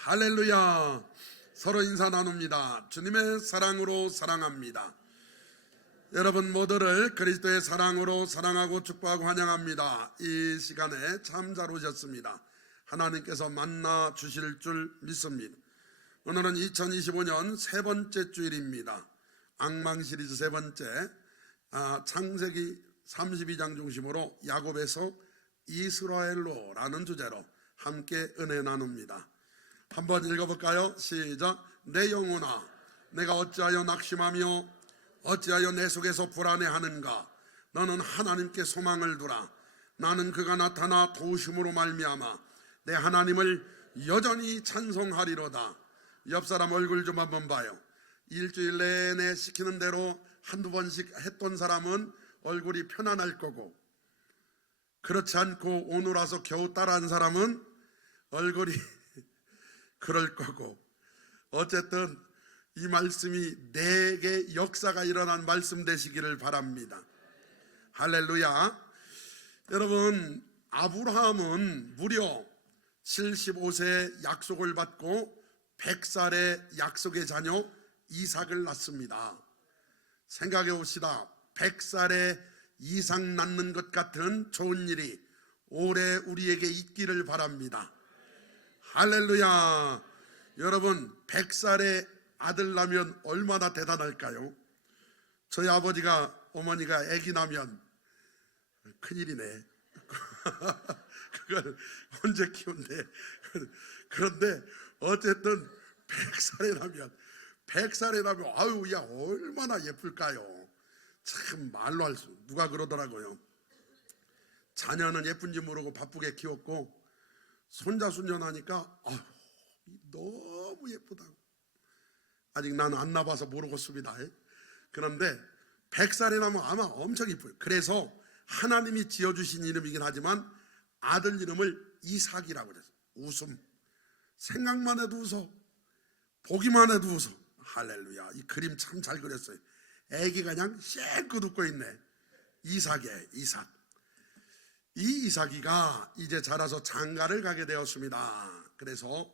할렐루야. 서로 인사 나눕니다. 주님의 사랑으로 사랑합니다. 여러분 모두를 그리스도의 사랑으로 사랑하고 축복하고 환영합니다. 이 시간에 참 잘 오셨습니다. 하나님께서 만나 주실 줄 믿습니다. 오늘은 2025년 세 번째 주일입니다. 앙망 시리즈 세 번째, 창세기 32장 중심으로 야곱에서 이스라엘로라는 주제로 함께 은혜 나눕니다. 한번 읽어볼까요? 시작. 내 영혼아, 내가 어찌하여 낙심하며 어찌하여 내 속에서 불안해하는가? 너는 하나님께 소망을 두라. 나는 그가 나타나 도우심으로 말미암아 내 하나님을 여전히 찬송하리로다. 옆 사람 얼굴 좀 한번 봐요. 일주일 내내 시키는 대로 한두 번씩 했던 사람은 얼굴이 편안할 거고, 그렇지 않고 오늘 와서 겨우 따라한 사람은 얼굴이 그럴 거고, 어쨌든 이 말씀이 내게 역사가 일어난 말씀 되시기를 바랍니다. 할렐루야. 여러분, 아브라함은 무려 75세에 약속을 받고 100살에 약속의 자녀 이삭을 낳습니다. 생각해 봅시다. 100살에 이삭 낳는 것 같은 좋은 일이 올해 우리에게 있기를 바랍니다. 할렐루야. 여러분, 100살에 아들 낳으면 얼마나 대단할까요? 저희 아버지가, 어머니가 아기 낳으면 큰일이네. 그걸 언제 키운대. 그런데 어쨌든 100살에 나면 아유, 야, 얼마나 예쁠까요? 참 말로 할 수, 누가 그러더라고요. 자녀는 예쁜지 모르고 바쁘게 키웠고 손자 손녀 나니까 아유, 너무 예쁘다고. 아직 나는 안 나봐서 모르겠습니다. 그런데 100살에 나면 아마 엄청 예뻐요. 그래서 하나님이 지어주신 이름이긴 하지만 아들 이름을 이삭이라고 그랬어요. 웃음. 생각만 해도 웃어. 보기만 해도 웃어. 할렐루야. 이 그림 참 잘 그렸어요. 애기가 그냥 쌩긋 웃고 있네. 이삭이에요. 이삭. 이 이삭이가 이제 자라서 장가를 가게 되었습니다. 그래서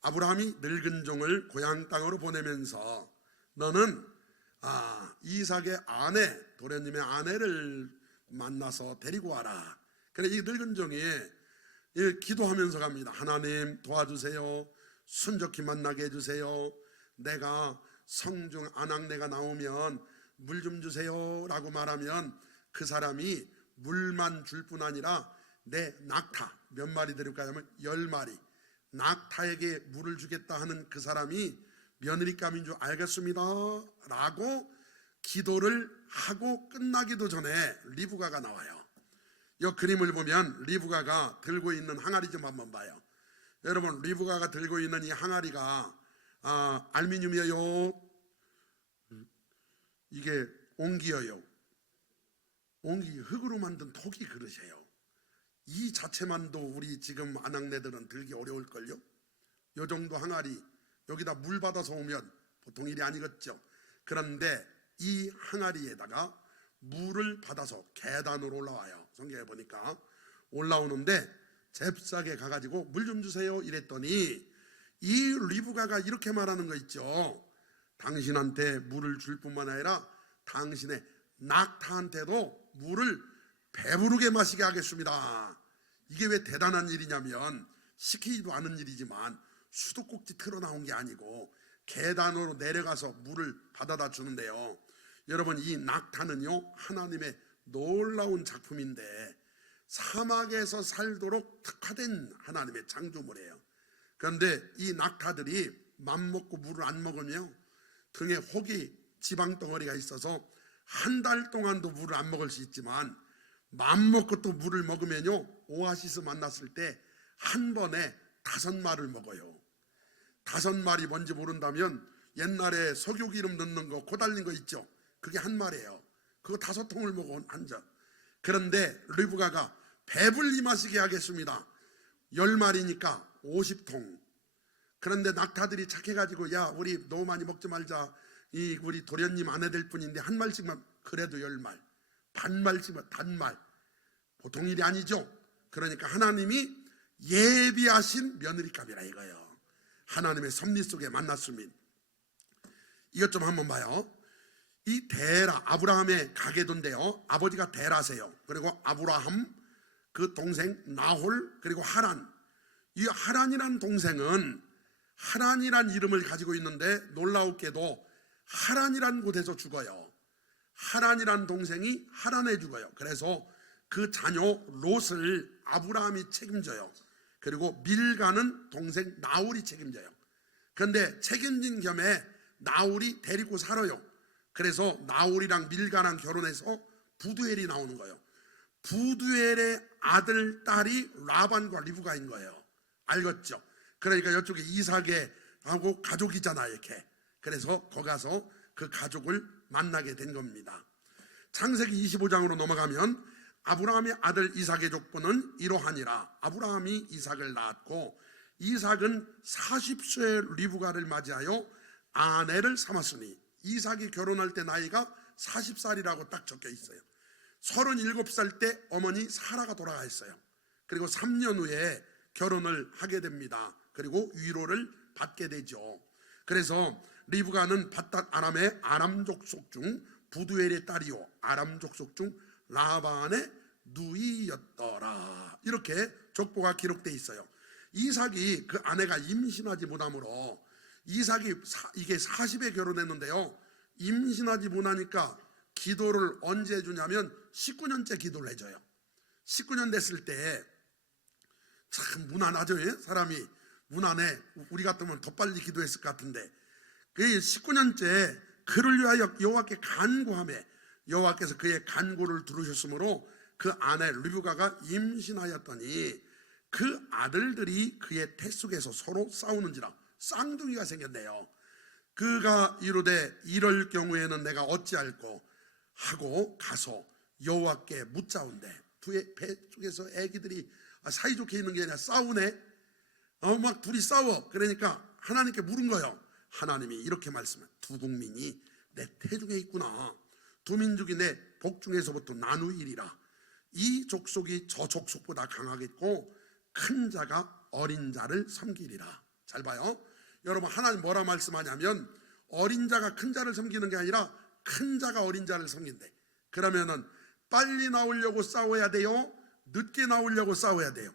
아브라함이 늙은 종을 고향 땅으로 보내면서 너는 이삭의 아내, 도련님의 아내를 만나서 데리고 와라. 그래, 이 늙은 종이 기도하면서 갑니다. 하나님 도와주세요. 순적히 만나게 해주세요. 내가 성중 아낙네가 나오면 물 좀 주세요 라고 말하면 그 사람이 물만 줄 뿐 아니라 내 낙타, 몇 마리 데릴까 하면 10마리 낙타에게 물을 주겠다 하는 그 사람이 며느리감인 줄 알겠습니다 라고 기도를 하고 끝나기도 전에 리브가가 나와요. 이 그림을 보면 리브가가 들고 있는 항아리 좀 한번 봐요. 여러분, 리브가가 들고 있는 이 항아리가 알루미늄이에요? 이게 옹기예요? 옹기, 흙으로 만든 토기 그릇이에요. 이 자체만도 우리 지금 아낙네들은 들기 어려울걸요? 요 정도 항아리, 여기다 물 받아서 오면 보통 일이 아니겠죠. 그런데 이 항아리에다가 물을 받아서 계단으로 올라와요. 성경에 보니까 올라오는데 잽싸게 가가지고 물 좀 주세요 이랬더니 이 리브가가 이렇게 말하는 거 있죠. 당신한테 물을 줄 뿐만 아니라 당신의 낙타한테도 물을 배부르게 마시게 하겠습니다. 이게 왜 대단한 일이냐면 시키지도 않은 일이지만 수도꼭지 틀어 나온 게 아니고 계단으로 내려가서 물을 받아다 주는데요. 여러분, 이 낙타는요 하나님의 놀라운 작품인데 사막에서 살도록 특화된 하나님의 창조물이에요. 그런데 이 낙타들이 맘먹고 물을 안 먹으면 등에 혹이 지방덩어리가 있어서 한 달 동안도 물을 안 먹을 수 있지만 맘먹고 또 물을 먹으면요 오아시스 만났을 때 한 번에 5마리를 먹어요. 5마리 뭔지 모른다면 옛날에 석유기름 넣는 거 코 달린 거 있죠. 그게 한 마리예요. 그거 5통을 먹어 한 점. 그런데 리브가가 배불리 마시게 하겠습니다. 10마리니까 50통. 그런데 낙타들이 착해가지고 야, 우리 너무 많이 먹지 말자. 이 우리 도련님 아내될 뿐인데 한 말씩만, 그래도 10말, 반말씩만, 단말. 보통 일이 아니죠. 그러니까 하나님이 예비하신 며느리감이라 이거예요. 하나님의 섭리 속에 만났습니다. 이것 좀 한번 봐요. 이 데라, 아브라함의 가계도인데요, 아버지가 데라세요. 그리고 아브라함, 그 동생 나홀, 그리고 하란. 이 하란이란 동생은 하란이란 이름을 가지고 있는데 놀라웠게도 하란이란 곳에서 죽어요. 하란이란 동생이 하란에 죽어요. 그래서 그 자녀 롯을 아브라함이 책임져요. 그리고 밀가는 동생 나홀이 책임져요. 그런데 책임진 겸에 나홀이 데리고 살아요. 그래서 나홀이랑 밀가랑 결혼해서 부두엘이 나오는 거예요. 부두엘의 아들, 딸이 라반과 리브가인 거예요. 알겠죠? 그러니까 이쪽에 이삭하고 가족이잖아 이렇게. 그래서 거기 가서 그 가족을 만나게 된 겁니다. 창세기 25장으로 넘어가면 아브라함의 아들 이삭의 족보는 이러하니라. 아브라함이 이삭을 낳았고 이삭은 40세의 리브가를 맞이하여 아내를 삼았으니, 이삭이 결혼할 때 나이가 40살이라고 딱 적혀 있어요. 37살 때 어머니 사라가 돌아가 있어요. 그리고 3년 후에 결혼을 하게 됩니다. 그리고 위로를 받게 되죠. 그래서 리브가는 밧닷 아람의 아람 족속 중 부두엘의 딸이요 아람 족속 중 라반의 누이였더라. 이렇게 족보가 기록되어 있어요. 이삭이 그 아내가 임신하지 못하므로, 이삭이 이게 40에 결혼했는데요, 임신하지 못하니까 기도를 언제 해주냐면 19년째 기도를 해줘요. 19년 됐을 때 참 무난하죠. 사람이 무난해. 우리 같으면 더 빨리 기도했을 것 같은데, 그 19년째 그를 위하여 여호와께 간구하며 여호와께서 그의 간구를 들으셨으므로 그 아내 리브가가 임신하였더니 그 아들들이 그의 태 속에서 서로 싸우는지라 쌍둥이가 생겼네요. 그가 이르되 이럴 경우에는 내가 어찌할꼬 하고 가서 여호와께 묻자온대. 배 속에서 애기들이 사이좋게 있는 게 아니라 싸우네. 막 둘이 싸워. 그러니까 하나님께 물은 거예요. 하나님이 이렇게 말씀해. 두 국민이 내 태중에 있구나. 두 민족이 내 복중에서부터 나누이리라. 이 족속이 저 족속보다 강하겠고 큰 자가 어린 자를 섬기리라. 잘 봐요. 여러분, 하나님 뭐라 말씀하냐면 어린 자가 큰 자를 섬기는 게 아니라 큰 자가 어린 자를 섬긴대. 그러면은 빨리 나오려고 싸워야 돼요? 늦게 나오려고 싸워야 돼요?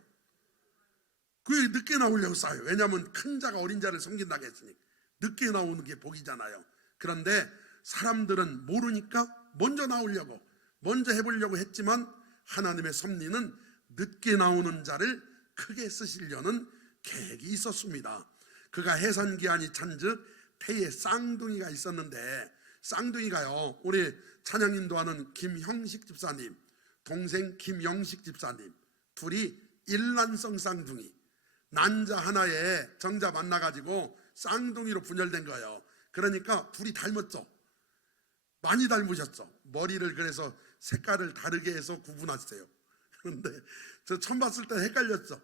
그 늦게 나오려고 싸워요. 왜냐하면 큰 자가 어린 자를 섬긴다고 했으니 늦게 나오는 게 복이잖아요. 그런데 사람들은 모르니까 먼저 나오려고, 먼저 해보려고 했지만 하나님의 섭리는 늦게 나오는 자를 크게 쓰시려는 계획이 있었습니다. 그가 해산기한이 찬즉 태에 쌍둥이가 있었는데, 쌍둥이가요, 우리 찬양 인도하는 김형식 집사님 동생 김영식 집사님 둘이 일란성 쌍둥이, 난자 하나에 정자 만나가지고 쌍둥이로 분열된 거예요. 그러니까 둘이 닮았죠. 많이 닮으셨죠. 머리를 그래서 색깔을 다르게 해서 구분했어요. 그런데 저 처음 봤을 때 헷갈렸죠.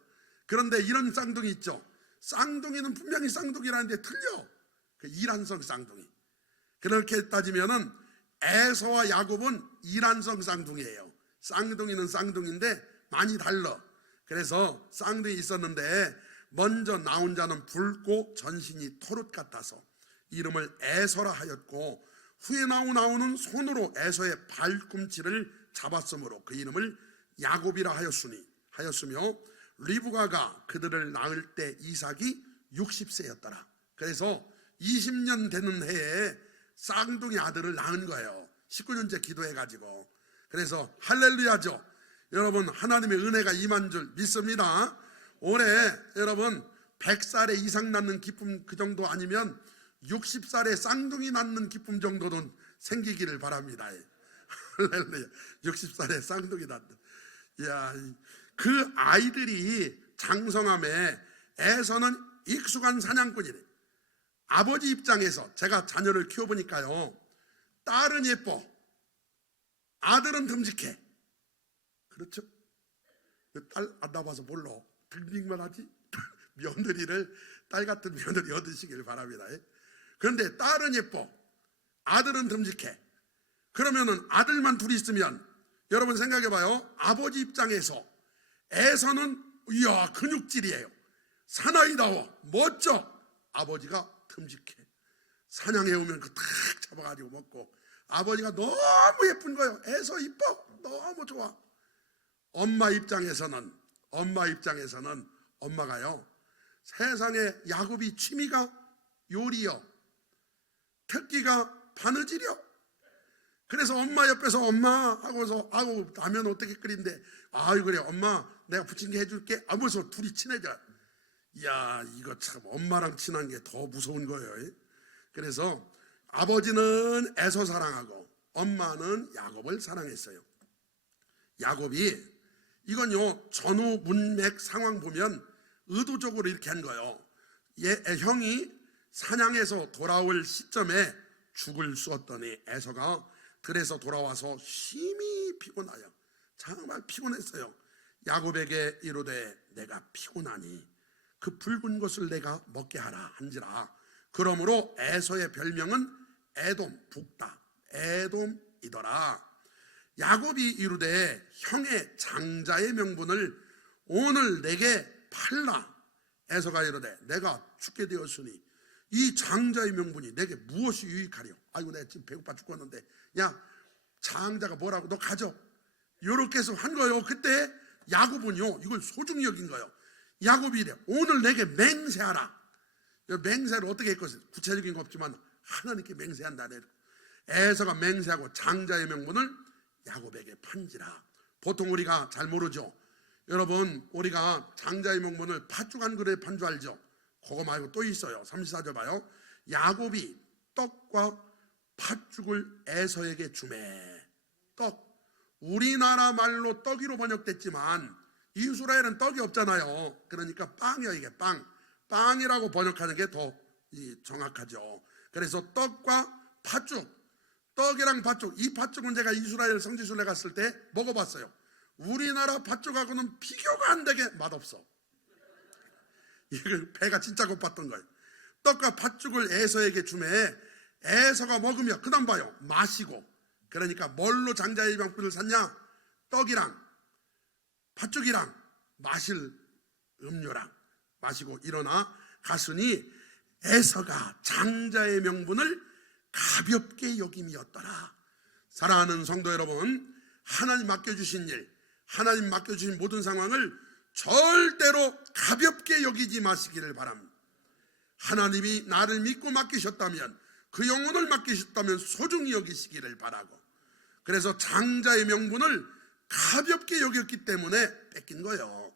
그런데 이런 쌍둥이 있죠. 쌍둥이는 분명히 쌍둥이라는데 틀려. 그 이란성 쌍둥이. 그렇게 따지면은 에서와 야곱은 이란성 쌍둥이에요. 쌍둥이는 쌍둥이인데 많이 달라. 그래서 쌍둥이 있었는데 먼저 나온 자는 붉고 전신이 토릇 같아서 이름을 에서라 하였고, 후에 나오는 손으로 에서의 발꿈치를 잡았으므로 그 이름을 야곱이라 하였으며 리브가가 그들을 낳을 때 이삭이 60세였더라. 그래서 20년 되는 해에 쌍둥이 아들을 낳은 거예요. 19년째 기도해가지고. 그래서 할렐루야죠. 여러분, 하나님의 은혜가 임한 줄 믿습니다. 올해 여러분 100살에 이상 낳는 기쁨 그 정도 아니면 60살에 쌍둥이 낳는 기쁨 정도는 생기기를 바랍니다. 할렐루야. 60살에 쌍둥이 낳는. 야, 그 아이들이 장성함에 에서는 익숙한 사냥꾼이래. 아버지 입장에서 제가 자녀를 키워보니까요, 딸은 예뻐, 아들은 듬직해. 그렇죠? 딸 안 낳아봐서 몰라. 듬직만 하지? 며느리를, 딸 같은 며느리 얻으시길 바랍니다. 그런데 딸은 예뻐, 아들은 듬직해. 그러면은 아들만 둘이 있으면 여러분 생각해봐요. 아버지 입장에서 에서는 이야 근육질이에요. 사나이다워, 멋져. 아버지가 듬직해. 사냥해 오면 그 탁 잡아가지고 먹고, 아버지가 너무 예쁜 거예요. 애서 이뻐, 너무 좋아. 엄마 입장에서는 엄마가요, 세상에 야곱이 취미가 요리요, 특기가 바느질이요. 그래서 엄마 옆에서 엄마 하고서 아우 라면 어떻게 끓인대, 아유 그래 엄마 내가 부침개 해줄게 하면서 둘이 친해져. 야, 이거 참 엄마랑 친한 게 더 무서운 거예요. 그래서 아버지는 에서 사랑하고 엄마는 야곱을 사랑했어요. 야곱이, 이건요 전후 문맥 상황 보면 의도적으로 이렇게 한 거예요. 형이 사냥해서 돌아올 시점에 죽을 쏘았더니 에서가 들에서 돌아와서 심히 피곤하여, 정말 피곤했어요. 야곱에게 이르되 내가 피곤하니 그 붉은 것을 내가 먹게 하라 한지라. 그러므로 에서의 별명은 에돔, 북다, 에돔이더라. 야곱이 이르되 형의 장자의 명분을 오늘 내게 팔라. 에서가 이르되 내가 죽게 되었으니 이 장자의 명분이 내게 무엇이 유익하려. 아이고 내가 지금 배고파 죽겠는데, 야 장자가 뭐라고, 너 가져. 이렇게 해서 한 거예요. 그때 야곱은요 이걸 소중히 여긴 거예요. 야곱이 이래, 오늘 내게 맹세하라. 맹세를 어떻게 했거든, 구체적인 거 없지만 하나님께 맹세한다. 에서가 맹세하고 장자의 명분을 야곱에게 판지라. 보통 우리가 잘 모르죠. 여러분, 우리가 장자의 명분을 팥죽 한 그릇에 판 줄 알죠? 그거 말고 또 있어요. 34절 봐요. 야곱이 떡과 팥죽을 에서에게 주매. 떡, 우리나라 말로 떡이로 번역됐지만 이스라엘은 떡이 없잖아요. 그러니까 빵이요. 이게 빵이라고 번역하는 게 더 정확하죠. 그래서 떡과 팥죽, 떡이랑 팥죽, 이 팥죽은 제가 이스라엘 성지순례 갔을 때 먹어봤어요. 우리나라 팥죽하고는 비교가 안 되게 맛없어. 이걸 배가 진짜 고팠던 거예요. 떡과 팥죽을 에서에게 주매 에서가 먹으며, 그 다음 봐요, 마시고. 그러니까 뭘로 장자의 명분을 샀냐? 떡이랑 팥죽이랑 마실 음료랑 마시고 일어나 갔으니 에서가 장자의 명분을 가볍게 여김이었더라. 사랑하는 성도 여러분, 하나님 맡겨주신 일, 하나님 맡겨주신 모든 상황을 절대로 가볍게 여기지 마시기를 바랍니다. 하나님이 나를 믿고 맡기셨다면, 그 영혼을 맡기셨다면 소중히 여기시기를 바라고, 그래서 장자의 명분을 가볍게 여겼기 때문에 뺏긴 거예요.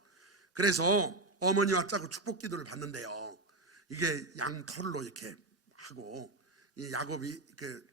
그래서 어머니와 짜고 축복 기도를 받는데요, 이게 양털로 이렇게 하고 이 야곱이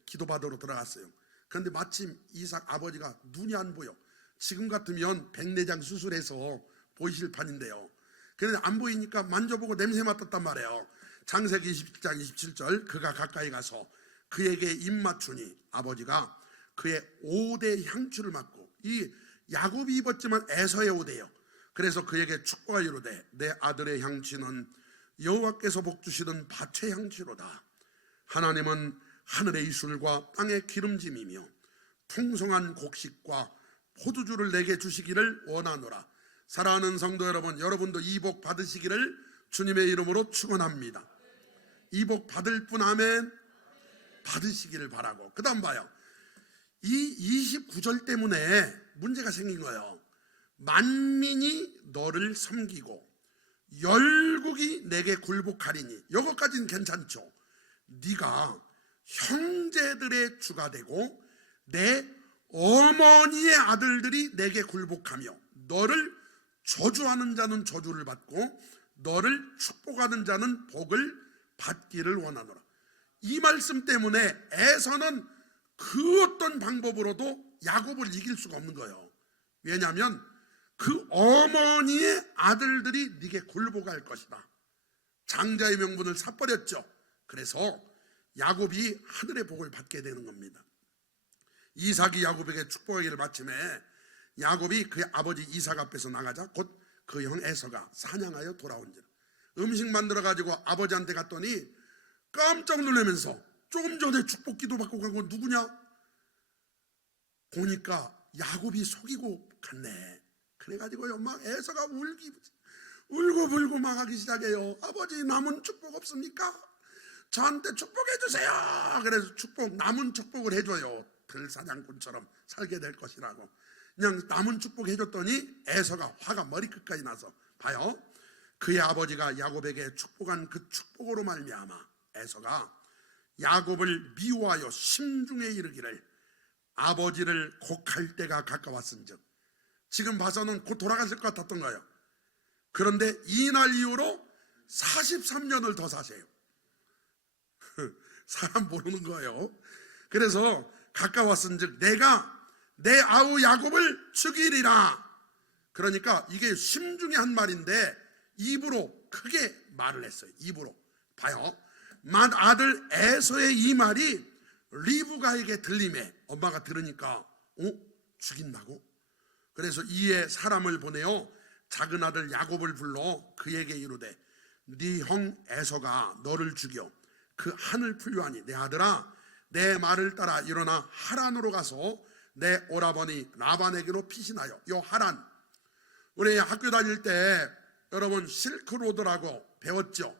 기도받으러 들어갔어요. 그런데 마침 이삭 아버지가 눈이 안 보여. 지금 같으면 백내장 수술해서 보이실 판인데요, 그런데 안 보이니까 만져보고 냄새 맡았단 말이에요. 창세기 27장 27절, 그가 가까이 가서 그에게 입 맞추니 아버지가 그의 5대 향추를 맡고, 이 야곱이 입었지만 에서의 5대요. 그래서 그에게 축복하여 이르되 내 아들의 향취는 여호와께서 복주시던 밭의 향취로다. 하나님은 하늘의 이슬과 땅의 기름짐이며 풍성한 곡식과 포도주를 내게 주시기를 원하노라. 사랑하는 성도 여러분, 여러분도 이 복 받으시기를 주님의 이름으로 축원합니다. 이 복 받을 분 아멘. 받으시기를 바라고, 그 다음 봐요. 이 29절 때문에 문제가 생긴 거예요. 만민이 너를 섬기고 열국이 내게 굴복하리니. 이것까지는 괜찮죠. 네가 형제들의 주가 되고 내 어머니의 아들들이 내게 굴복하며 너를 저주하는 자는 저주를 받고 너를 축복하는 자는 복을 받기를 원하노라. 이 말씀 때문에 에서는 그 어떤 방법으로도 야곱을 이길 수가 없는 거예요. 왜냐하면 그 어머니의 아들들이 네게 굴복할 것이다. 장자의 명분을 사버렸죠. 그래서 야곱이 하늘의 복을 받게 되는 겁니다. 이삭이 야곱에게 축복하기를 마침에 야곱이 그의 아버지 이삭 앞에서 나가자 곧 그 형 에서가 사냥하여 돌아온지라. 음식 만들어 가지고 아버지한테 갔더니 깜짝 놀라면서, 조금 전에 축복 기도 받고 간 건 누구냐? 보니까 야곱이 속이고 갔네. 그래가지고요 막 에서가 울고불고 막 하기 시작해요. 아버지, 남은 축복 없습니까? 저한테 축복해 주세요. 그래서 남은 축복을 해줘요. 들사냥꾼처럼 살게 될 것이라고. 그냥 남은 축복 해줬더니 에서가 화가 머리끝까지 나서, 봐요, 그의 아버지가 야곱에게 축복한 그 축복으로 말미암아 에서가 야곱을 미워하여 심중에 이르기를 아버지를 곡할 때가 가까웠은즉, 지금 봐서는 곧 돌아가실 것 같았던 거예요. 그런데 이날 이후로 43년을 더 사세요. 사람 모르는 거예요. 그래서 가까웠은즉 내가 내 아우 야곱을 죽이리라. 그러니까 이게 심중에 한 말인데 입으로 크게 말을 했어요. 입으로. 봐요, 맏아들 에서의 이 말이 리브가에게 들림에 엄마가 들으니까 죽인다고? 그래서 이에 사람을 보내어 작은 아들 야곱을 불러 그에게 이르되 네 형 에서가 너를 죽여 그 한을 풀려하니 내 아들아, 내 말을 따라 일어나 하란으로 가서 내 오라버니 라반에게로 피신하여. 요 하란, 우리 학교 다닐 때 여러분 실크로드라고 배웠죠.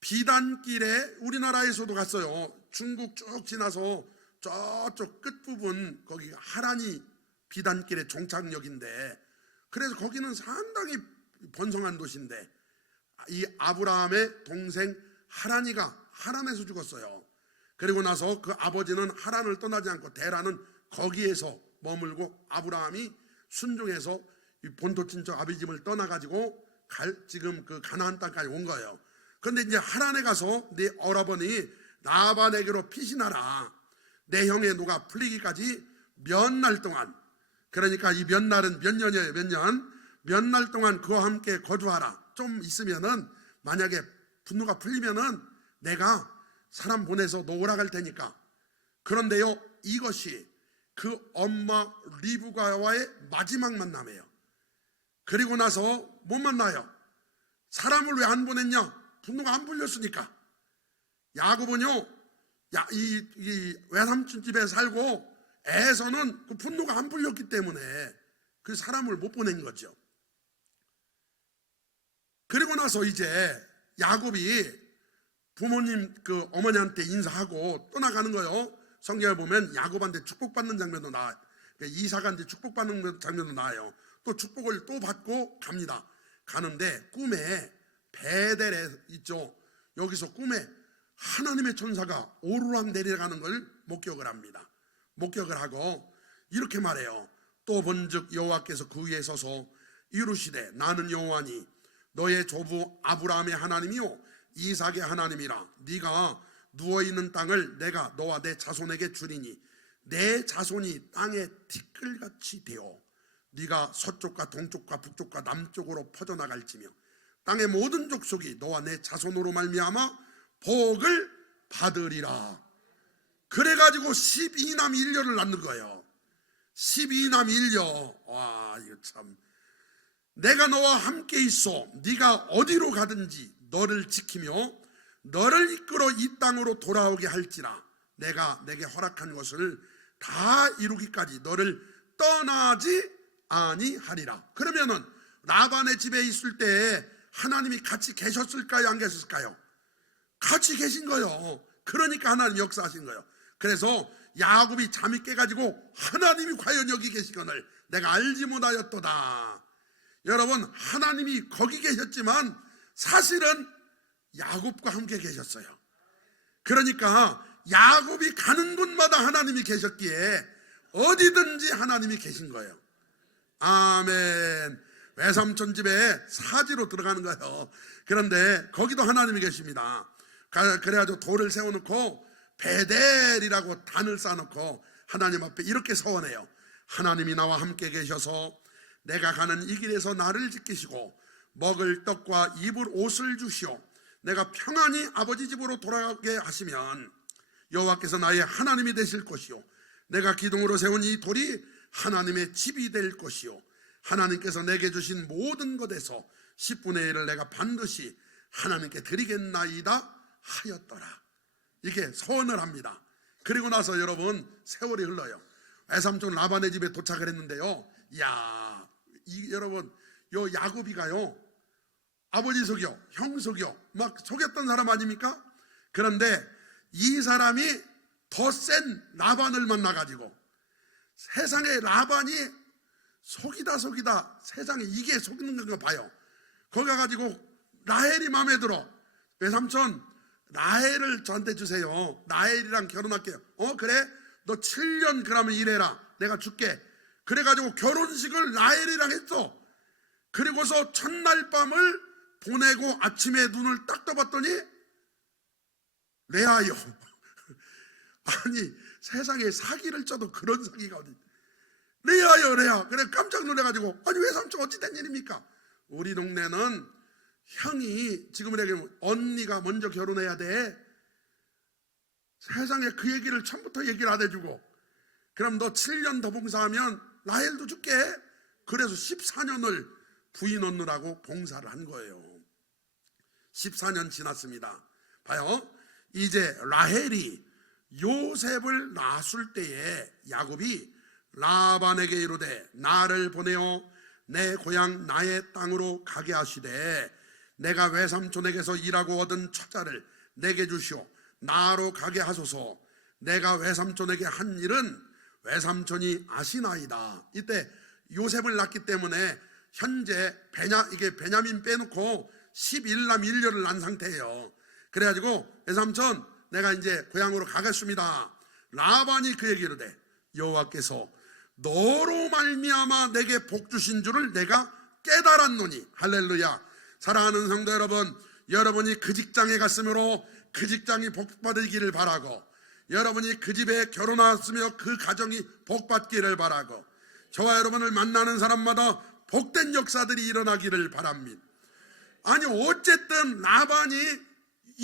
비단길에 우리나라에서도 갔어요. 중국 쭉 지나서 저쪽 끝부분, 거기가 하란이 비단길의 종착역인데, 그래서 거기는 상당히 번성한 도시인데 이 아브라함의 동생 하란이가 하란에서 죽었어요. 그리고 나서 그 아버지는 하란을 떠나지 않고 데라는 거기에서 머물고 아브라함이 순종해서 본토 친척 아비 집을 떠나가지고 지금 그 가나안 땅까지 온 거예요. 그런데 이제 하란에 가서 네 오라버니 라반에게로 피신하라. 내 형의 노가 풀리기까지 몇 날 동안, 그러니까 이 몇 날은 몇 년이에요. 몇 날 동안 그와 함께 거주하라. 좀 있으면은 만약에 분노가 풀리면은 내가 사람 보내서 너 오라갈 테니까. 그런데요, 이것이 그 엄마 리브가와의 마지막 만남이에요. 그리고 나서 못 만나요. 사람을 왜 안 보냈냐? 분노가 안 풀렸으니까. 야곱은요, 이 외삼촌 집에 살고 에서는 그 분노가 안 풀렸기 때문에 그 사람을 못 보낸 거죠. 그리고 나서 이제 야곱이 부모님 그 어머니한테 인사하고 떠나가는 거예요. 성경에 보면 야곱한테 축복받는 장면도 나와요. 이사가 이제 축복받는 장면도 나와요. 또 축복을 또 받고 갑니다. 가는데 꿈에 베델에 있죠. 여기서 꿈에 하나님의 천사가 오르락 내려가는 걸 목격을 합니다. 목격을 하고 이렇게 말해요. 또 본즉 여호와께서 그 위에 서서 이루시되 나는 여호와니 너의 조부 아브라함의 하나님이요 이삭의 하나님이라. 네가 누워있는 땅을 내가 너와 내 자손에게 주리니 내 자손이 땅에 티끌같이 되어 네가 서쪽과 동쪽과 북쪽과 남쪽으로 퍼져나갈지며 땅의 모든 족속이 너와 내 자손으로 말미암아 복을 받으리라. 그래가지고 12남 1녀를 낳는 거예요. 12남 1녀. 와, 이거 참. 내가 너와 함께 있어 네가 어디로 가든지 너를 지키며 너를 이끌어 이 땅으로 돌아오게 할지라. 내가 내게 허락한 것을 다 이루기까지 너를 떠나지 아니하리라. 그러면은 라반의 집에 있을 때 하나님이 같이 계셨을까요? 안 계셨을까요? 같이 계신 거예요. 그러니까 하나님 역사하신 거예요. 그래서 야곱이 잠이 깨가지고 하나님이 과연 여기 계시거늘 내가 알지 못하였도다. 여러분, 하나님이 거기 계셨지만 사실은 야곱과 함께 계셨어요. 그러니까 야곱이 가는 곳마다 하나님이 계셨기에 어디든지 하나님이 계신 거예요. 아멘. 외삼촌 집에 사지로 들어가는 거예요. 그런데 거기도 하나님이 계십니다. 그래가지고 돌을 세워놓고 베델이라고 단을 쌓아놓고 하나님 앞에 이렇게 서원해요. 하나님이 나와 함께 계셔서 내가 가는 이 길에서 나를 지키시고 먹을 떡과 입을 옷을 주시오. 내가 평안히 아버지 집으로 돌아가게 하시면 여호와께서 나의 하나님이 되실 것이요 내가 기둥으로 세운 이 돌이 하나님의 집이 될 것이요 하나님께서 내게 주신 모든 것에서 10분의 1을 내가 반드시 하나님께 드리겠나이다 하였더라. 이게 서원을 합니다. 그리고 나서 여러분 세월이 흘러요. 외삼촌 라반의 집에 도착을 했는데요. 이야, 여러분 요 야곱이가요 아버지 속여 형 속여 막 속였던 사람 아닙니까? 그런데 이 사람이 더 센 라반을 만나가지고 세상에 라반이 속이다 세상에 이게 속이는 건가 봐요. 거기 가가지고 라헬이 마음에 들어. 외삼촌 라헬을 저한테 주세요. 라헬이랑 결혼할게요. 그래? 너 7년 그러면 일해라. 내가 줄게. 그래가지고 결혼식을 라헬이랑 했어. 그리고서 첫날 밤을 보내고 아침에 눈을 딱 떠봤더니 레아요. 아니 세상에 사기를 쳐도 그런 사기가 어디. 레아요 레아. 그래 깜짝 놀래가지고 아니 외삼촌 어찌 된 일입니까? 우리 동네는 형이 지금은 얘기하면 언니가 먼저 결혼해야 돼. 세상에 그 얘기를 처음부터 얘기를 안 해주고 그럼 너 7년 더 봉사하면 라헬도 줄게. 그래서 14년을 부인 얻느라고 봉사를 한 거예요. 14년 지났습니다. 봐요. 이제 라헬이 요셉을 낳았을 때에 야곱이 라반에게 이르되 나를 보내어 내 고향 나의 땅으로 가게 하시되 내가 외삼촌에게서 일하고 얻은 처자를 내게 주시오. 나로 가게 하소서. 내가 외삼촌에게 한 일은 외삼촌이 아시나이다. 이때 요셉을 낳기 때문에 현재 이게 베냐민 빼놓고 11남 1녀를 낳은 상태예요. 그래가지고 외삼촌 내가 이제 고향으로 가겠습니다. 라반이 그 얘기를 해. 여호와께서 너로 말미암아 내게 복 주신 줄을 내가 깨달았노니. 할렐루야. 사랑하는 성도 여러분, 여러분이 그 직장에 갔으므로 그 직장이 복받으기를 바라고, 여러분이 그 집에 결혼하였으며 그 가정이 복받기를 바라고, 저와 여러분을 만나는 사람마다 복된 역사들이 일어나기를 바랍니다. 아니 어쨌든 라반이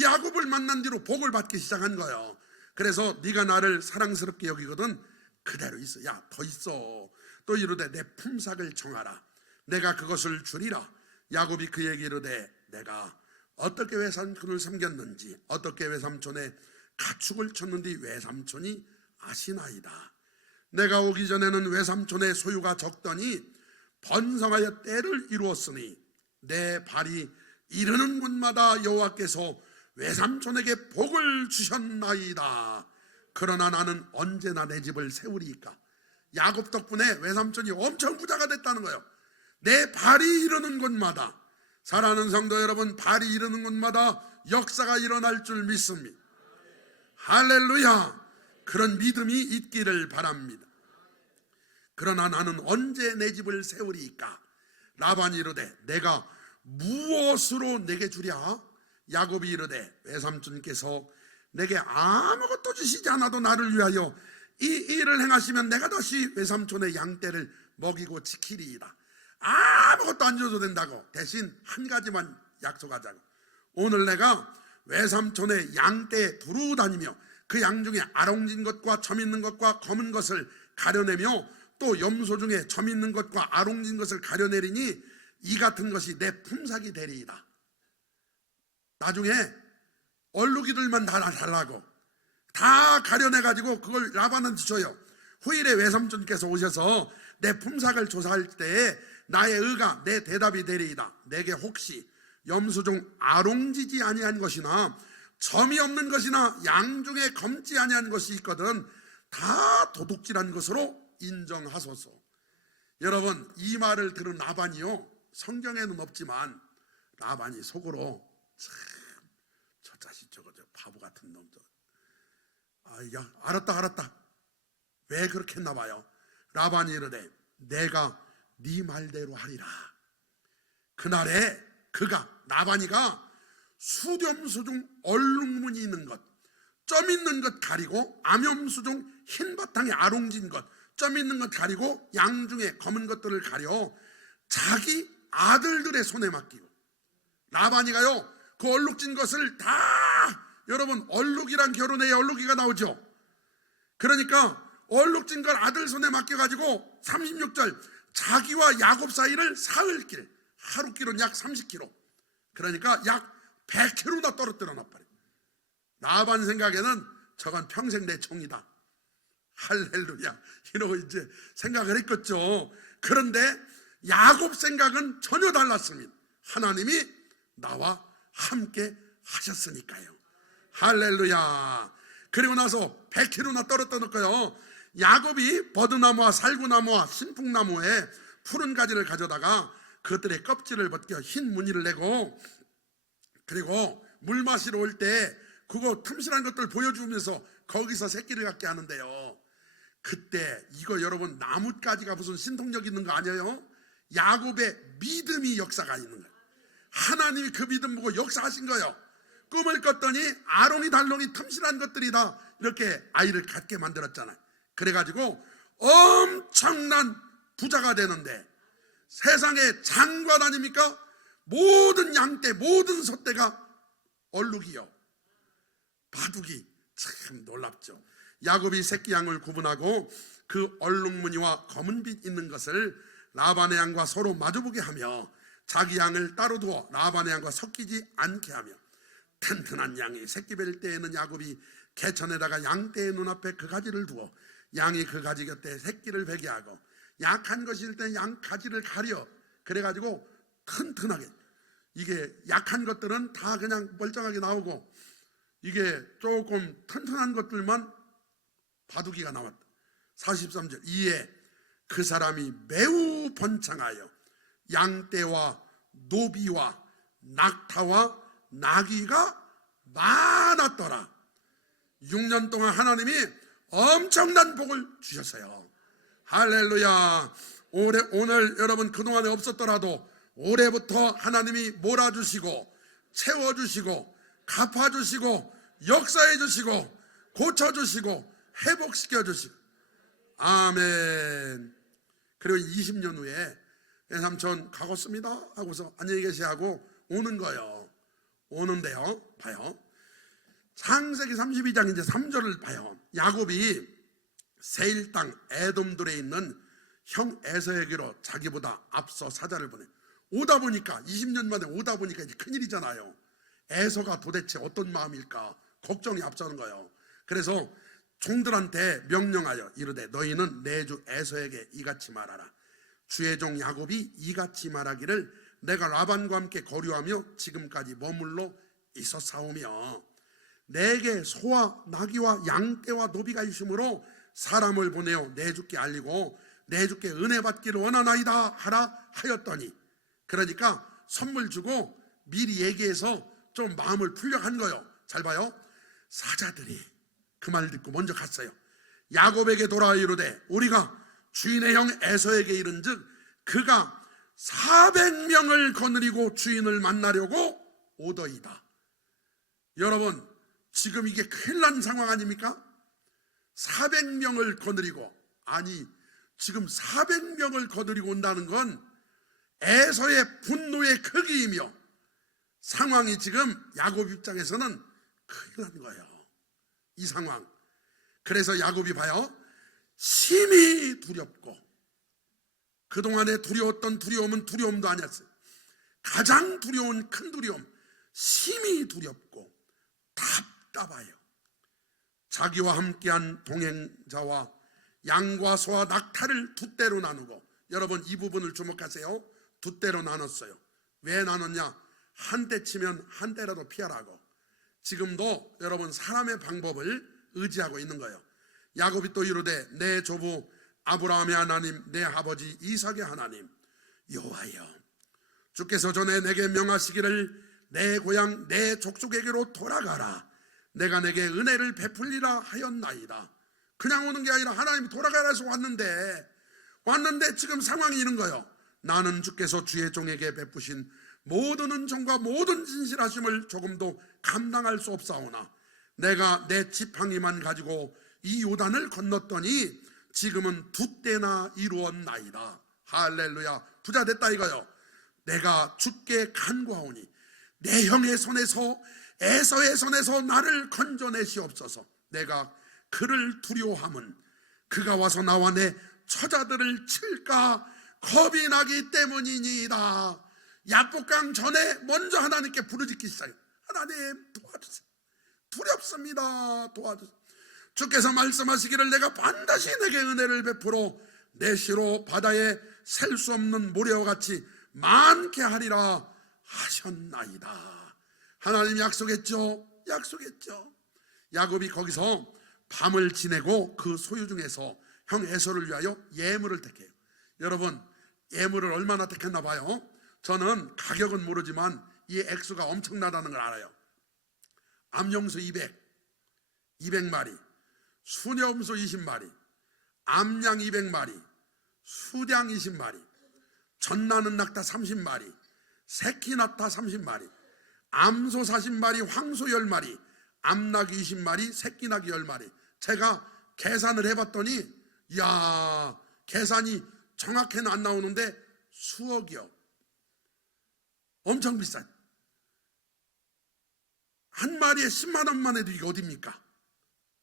야곱을 만난 뒤로 복을 받기 시작한 거예요. 그래서 네가 나를 사랑스럽게 여기거든 그대로 있어. 야 더 있어. 또 이르되 내 품삯을 정하라. 내가 그것을 주리라. 야곱이 그 얘기를 이르되 내가 어떻게 외삼촌을 섬겼는지 어떻게 외삼촌의 가축을 쳤는지 외삼촌이 아시나이다. 내가 오기 전에는 외삼촌의 소유가 적더니 번성하여 때를 이루었으니 내 발이 이르는 곳마다 여호와께서 외삼촌에게 복을 주셨나이다. 그러나 나는 언제나 내 집을 세우리이까. 야곱 덕분에 외삼촌이 엄청 부자가 됐다는 거예요. 내 발이 이르는 곳마다, 사랑하는 성도 여러분, 발이 이르는 곳마다 역사가 일어날 줄 믿습니다. 할렐루야. 그런 믿음이 있기를 바랍니다. 그러나 나는 언제 내 집을 세우리이까. 라반이 이르되 내가 무엇으로 내게 주랴. 야곱이 이르되 외삼촌께서 내게 아무것도 주시지 않아도 나를 위하여 이 일을 행하시면 내가 다시 외삼촌의 양떼를 먹이고 지키리이다. 아무것도 안 줘도 된다고. 대신 한 가지만 약속하자고. 오늘 내가 외삼촌의 양떼에 두루 다니며 그 양 중에 아롱진 것과 점 있는 것과 검은 것을 가려내며 또 염소 중에 점 있는 것과 아롱진 것을 가려내리니 이 같은 것이 내 품삯이 되리이다. 나중에 얼룩이들만 다 달라고 다 가려내가지고 그걸 라반한테 줘요. 후일에 외삼촌께서 오셔서 내 품삯을 조사할 때에 나의 의가 내 대답이 되리이다. 내게 혹시 염소 중 아롱지지 아니한 것이나 점이 없는 것이나 양 중에 검지 아니한 것이 있거든 다 도둑질한 것으로 인정하소서. 여러분 이 말을 들은 라반이요, 성경에는 없지만 라반이 속으로 참 저 자식 저거 저 바보 같은 놈 야 알았다 왜 그렇게 했나 봐요. 라반이 이르되 내가 네 말대로 하리라. 그날에 그가 라반이가 수렴수 중 얼룩무늬 있는 것, 점 있는 것 가리고 암염수 중 흰 바탕에 아롱진 것, 점 있는 것 가리고 양 중에 검은 것들을 가려 자기 아들들의 손에 맡기고, 라반이가요 그 얼룩진 것을 다, 여러분 얼룩이랑 결혼해야 얼룩이가 나오죠. 그러니까 얼룩진 걸 아들 손에 맡겨가지고 36절 자기와 야곱 사이를 사흘길, 하루길은 약 30km, 그러니까 약 100km나 떨어뜨려 놔버려. 라반 생각에는 저건 평생 내 총이다. 할렐루야 이러고 이제 생각을 했겠죠. 그런데 야곱 생각은 전혀 달랐습니다. 하나님이 나와 함께 하셨으니까요. 할렐루야. 그리고 나서 100kg나 떨었다 놓고요, 야곱이 버드나무와 살구나무와 신풍나무에 푸른 가지를 가져다가 그것들의 껍질을 벗겨 흰 무늬를 내고, 그리고 물 마시러 올 때 그거 틈실한 것들 보여주면서 거기서 새끼를 갖게 하는데요, 그때 이거 여러분 나뭇가지가 무슨 신통력 있는 거 아니에요? 야곱의 믿음이 역사가 있는 거예요. 하나님이 그 믿음 보고 역사하신 거예요. 꿈을 꿨더니 아론이 달롱이 틈실한 것들이다 이렇게 아이를 갖게 만들었잖아요. 그래가지고 엄청난 부자가 되는데, 세상에 장관 아닙니까? 모든 양떼 모든 소떼가 얼룩이요, 바둑이. 참 놀랍죠. 야곱이 새끼 양을 구분하고 그 얼룩무늬와 검은빛 있는 것을 라반의 양과 서로 마주보게 하며 자기 양을 따로 두어 라반의 양과 섞이지 않게 하며, 튼튼한 양이 새끼 뵐 때에는 야곱이 개천에다가 양떼의 눈앞에 그 가지를 두어 양이 그 가지 곁에 새끼를 베게 하고, 약한 것일 때 양 가지를 가려, 그래가지고 튼튼하게, 이게 약한 것들은 다 그냥 멀쩡하게 나오고 이게 조금 튼튼한 것들만 바둑이가 나왔다. 43절, 이에 그 사람이 매우 번창하여 양떼와 노비와 낙타와 나귀가 많았더라. 6년 동안 하나님이 엄청난 복을 주셨어요. 할렐루야. 오늘 여러분 그동안에 없었더라도 올해부터 하나님이 몰아주시고 채워주시고 갚아주시고 역사해주시고 고쳐주시고 회복시켜주시고, 아멘. 그리고 20년 후에 삼촌 가겠습니다 하고서 안녕히 계시하고 오는 거예요. 오는데요, 봐요. 창세기 32장 이제 3절을 봐요. 야곱이 세일 땅 에돔들에 있는 형 에서에게로 자기보다 앞서 사자를 보내. 오다 보니까 20년 만에 오다 보니까 이제 큰일이잖아요. 에서가 도대체 어떤 마음일까 걱정이 앞서는 거예요. 그래서 종들한테 명령하여 이르되 너희는 내 주 에서에게 이같이 말하라. 주의 종 야곱이 이같이 말하기를 내가 라반과 함께 거류하며 지금까지 머물러 있었사오며 내게 소와 나귀와 양떼와 노비가 있으므로 사람을 보내어 내 주께 알리고 내 주께 은혜 받기를 원하나이다 하라 하였더니, 그러니까 선물 주고 미리 얘기해서 좀 마음을 풀려한 거예요. 잘 봐요. 사자들이 그 말 듣고 먼저 갔어요. 야곱에게 돌아와 이르되 우리가 주인의 형 에서에게 이른즉 그가 400명을 거느리고 주인을 만나려고 오더이다. 여러분 지금 이게 큰일 난 상황 아닙니까? 400명을 거느리고, 아니 지금 400명을 거느리고 온다는 건 에서의 분노의 크기이며 상황이 지금 야곱 입장에서는 큰일 난 거예요. 이 상황. 그래서 야곱이 봐요. 심히 두렵고, 그동안에 두려웠던 두려움은 두려움도 아니었어요. 가장 두려운 큰 두려움, 심히 두렵고 답답해요. 자기와 함께한 동행자와 양과 소와 낙타를 두 떼로 나누고, 여러분 이 부분을 주목하세요. 두 떼로 나눴어요. 왜 나눴냐? 한 대 치면 한 대라도 피하라고. 지금도 여러분 사람의 방법을 의지하고 있는 거예요. 야곱이 또 이르되 내 조부 아브라함의 하나님 내 아버지 이삭의 하나님 여호와여, 주께서 전에 내게 명하시기를 내 고향 내 족속에게로 돌아가라. 내가 내게 은혜를 베풀리라 하였나이다. 그냥 오는 게 아니라 하나님이 돌아가라 해서 왔는데 지금 상황이 이런 거예요. 나는 주께서 주의 종에게 베푸신 모든 은총과 모든 진실하심을 조금도 감당할 수 없사오나 내가 내 지팡이만 가지고 이 요단을 건넜더니 지금은 두 때나 이루었나이다. 할렐루야. 부자 됐다 이거요. 내가 주께 간구하오니 내 형의 손에서 에서의 손에서 나를 건져내시옵소서. 내가 그를 두려워함은 그가 와서 나와 내 처자들을 칠까 겁이 나기 때문이니이다. 야복강 전에 먼저 하나님께 부르짖기 시작해요. 하나님 도와주세요. 두렵습니다. 도와주세요. 주께서 말씀하시기를 내가 반드시 내게 은혜를 베풀어 내 시로 바다에 셀 수 없는 모래와 같이 많게 하리라 하셨나이다. 하나님 약속했죠. 약속했죠. 야곱이 거기서 밤을 지내고 그 소유 중에서 형 에서를 위하여 예물을 택해요. 여러분, 예물을 얼마나 택했나 봐요. 저는 가격은 모르지만 이 액수가 엄청나다는 걸 알아요. 암염소 200마리, 순염소 20마리, 암양 200마리, 수량 20마리, 젖나는 낙타 30마리, 새끼 낙타 30마리, 암소 40마리, 황소 10마리, 암낙이 20마리, 새끼 낙이 10마리. 제가 계산을 해봤더니 이야, 계산이 정확히는 안 나오는데 수억이요. 엄청 비싼. 한 마리에 10만 원만 해도 이게 어딥니까?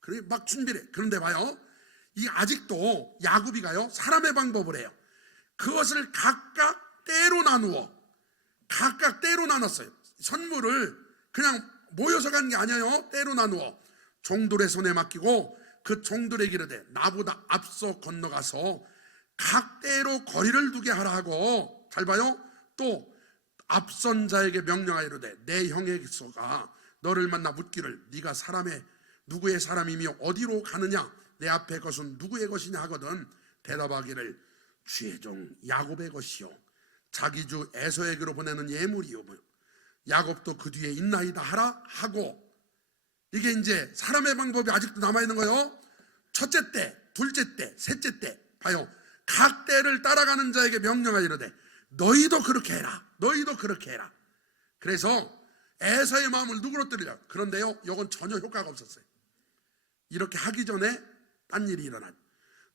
그래 막 준비를 해. 그런데 봐요, 이 아직도 야곱이가요 사람의 방법을 해요. 그것을 각각 때로 나눴어요. 선물을 그냥 모여서 가는 게 아니에요. 때로 나누어 종들의 손에 맡기고 그 종들에게 이르되 나보다 앞서 건너가서 각 때로 거리를 두게 하라 하고, 잘 봐요, 또 앞선 자에게 명령하여 이르되 내 형에서가 너를 만나 묻기를 네가 누구의 사람이며 어디로 가느냐, 내 앞에 것은 누구의 것이냐 하거든 대답하기를 주의 종 야곱의 것이요 자기 주 에서에게로 보내는 예물이요 야곱도 그 뒤에 있나이다 하라 하고. 이게 이제 사람의 방법이 아직도 남아있는 거예요. 첫째 때, 둘째 때, 셋째 때 봐요. 각 때를 따라가는 자에게 명령하여 이르되 너희도 그렇게 해라, 너희도 그렇게 해라. 그래서 에서의 마음을 누그러뜨리려. 그런데요, 이건 전혀 효과가 없었어요. 이렇게 하기 전에 딴 일이 일어나죠.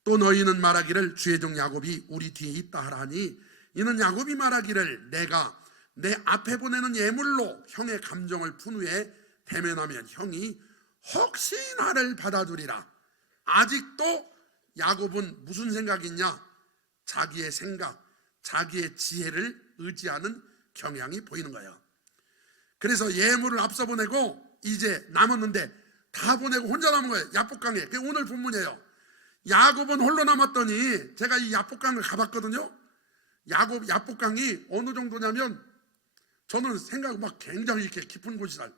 또 너희는 말하기를 주의 종 야곱이 우리 뒤에 있다 하라 하니, 이는 야곱이 말하기를 내가 내 앞에 보내는 예물로 형의 감정을 푼 후에 대면하면 형이 혹시 나를 받아주리라. 아직도 야곱은 무슨 생각이 있냐? 자기의 생각, 자기의 지혜를 의지하는 경향이 보이는 거예요. 그래서 예물을 앞서 보내고 이제 남았는데 다 보내고 혼자 남은 거예요. 야복강에. 그게 오늘 본문이에요. 야곱은 홀로 남았더니, 제가 이 야복강을 가봤거든요. 야복강이 어느 정도냐면, 저는 생각 막 굉장히 이렇게 깊은 곳이다.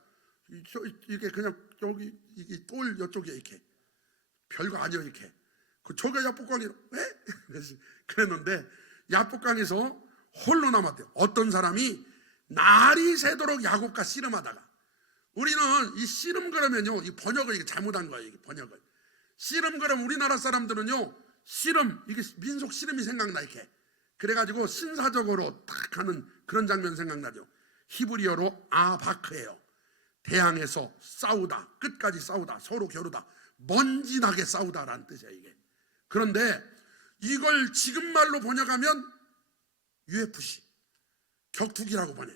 이렇게 그냥 여기 돌 이쪽에 이렇게 별거 아니에요. 이렇게 저게 야복강이 왜? 그랬는데 야복강에서 홀로 남았대요. 어떤 사람이 날이 새도록 야곱과 씨름하다가, 우리는 이 씨름 그러면요, 이 번역을 이게 잘못한 거예요. 이게 번역을. 씨름 그러면 우리나라 사람들은요, 씨름, 이게 민속 씨름이 생각나 이렇게. 그래가지고 신사적으로 탁 하는 그런 장면 생각나죠. 히브리어로 아바크예요. 대항에서 싸우다, 끝까지 싸우다, 서로 겨루다, 먼지나게 싸우다라는 뜻이에요 이게. 그런데 이걸 지금 말로 번역하면 UFC, 격투기라고 번해.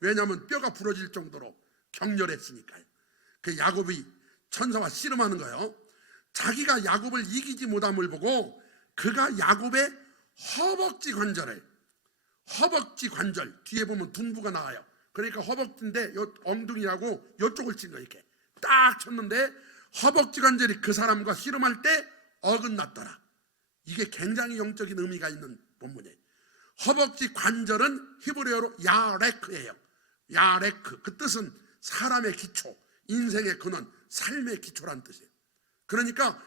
왜냐하면 뼈가 부러질 정도로 격렬했으니까요. 그 야곱이 천사와 씨름하는 거예요. 자기가 야곱을 이기지 못함을 보고 그가 야곱의 허벅지 관절 뒤에 보면 둔부가 나와요. 그러니까 허벅지인데 엉덩이하고 이쪽을 친 거예요. 이렇게 딱 쳤는데 허벅지 관절이 그 사람과 씨름할 때 어긋났더라. 이게 굉장히 영적인 의미가 있는 본문이에요. 허벅지 관절은 히브리어로 야레크예요. 야레크, 그 뜻은 사람의 기초, 인생의 근원, 삶의 기초란 뜻이에요. 그러니까